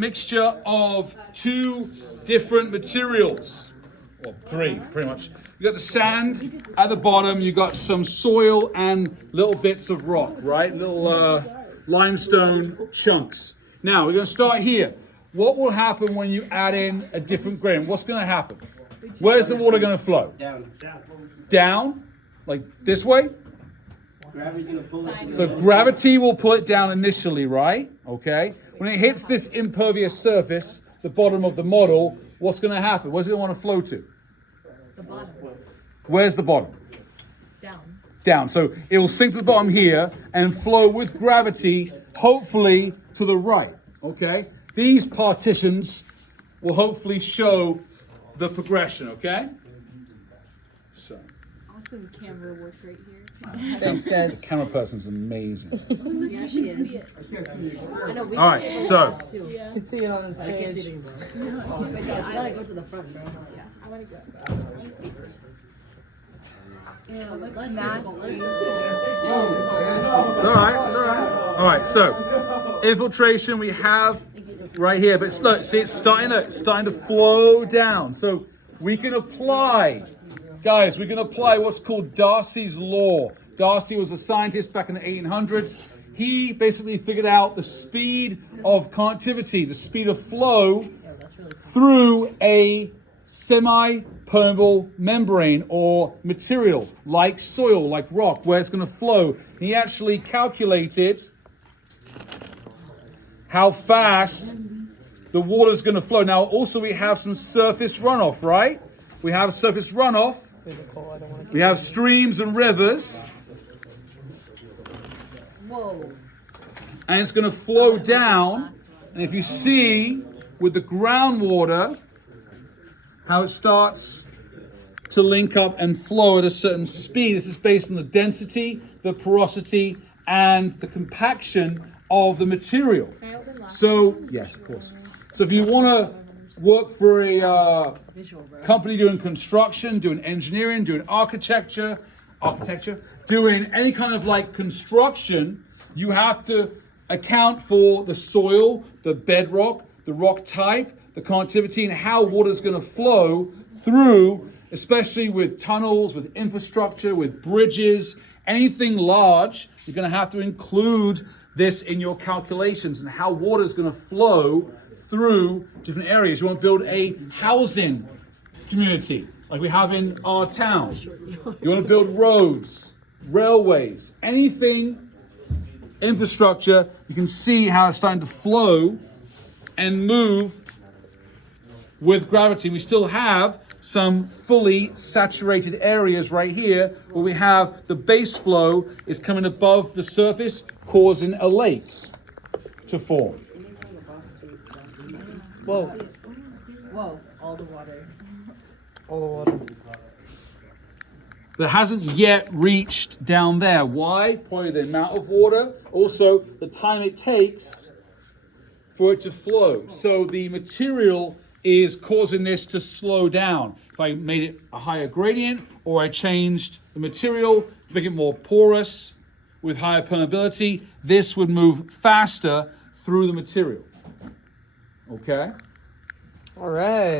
Mixture of two different materials, or three pretty much. You got the sand at the bottom, you got some soil and little bits of rock, right? Little limestone chunks. Now we're going to start here. What will happen when you add in a different gradient? What's going to happen? Where's the water going to flow? Down. Down? Like this way? Gravity's gonna pull it. So gravity will pull it down initially, right? Okay. When it hits this impervious surface, the bottom of the model, what's going to happen? Where's it want to flow to? The bottom. Where's the bottom? Down. Down. So it will sink to the bottom here and flow with gravity, hopefully to the right. Okay. These partitions will hopefully show the progression. Okay. So. Austin's camera work right here. Thanks, guys. The camera person's amazing. Yeah, she is. I know. All right, so You can see it on his I can't see page. it anymore. Wait, no, I gotta go to the front, bro. Yeah, I wanna go. it's all right. It's all right. All right. So infiltration we have right here, but look, see, it's starting to flow down. So we can apply. Guys, we can apply what's called Darcy's law. Darcy was a scientist back in the 1800s. He basically figured out the speed of conductivity, the speed of flow through a semi-permeable membrane or material like soil, like rock, where it's going to flow. He actually calculated how fast the water's going to flow. Now, also we have some surface runoff, right? We have surface runoff. We have streams and rivers. Whoa. And it's going to flow down. And if you see with the groundwater, how it starts to link up and flow at a certain speed. This is based on the density, the porosity, and the compaction of the material. So, yes, of course. So if you want to work for a company doing construction, doing engineering, doing architecture, doing any kind of like construction, you have to account for the soil, the bedrock, the rock type, the conductivity, and how water is going to flow through, especially with tunnels, with infrastructure, with bridges, anything large. You're going to have to include this in your calculations and how water is going to flow through different areas. You want to build a housing community like we have in our town. You want to build roads, railways, anything, infrastructure. You can see how it's starting to flow and move with gravity. We still have some fully saturated areas right here where we have the base flow is coming above the surface, causing a lake to form. Whoa. Whoa, all the water. All the water. That hasn't yet reached down there. Why? Probably the amount of water, also the time it takes for it to flow. So the material is causing this to slow down. If I made it a higher gradient or I changed the material to make it more porous with higher permeability, this would move faster through the material. Okay? All right.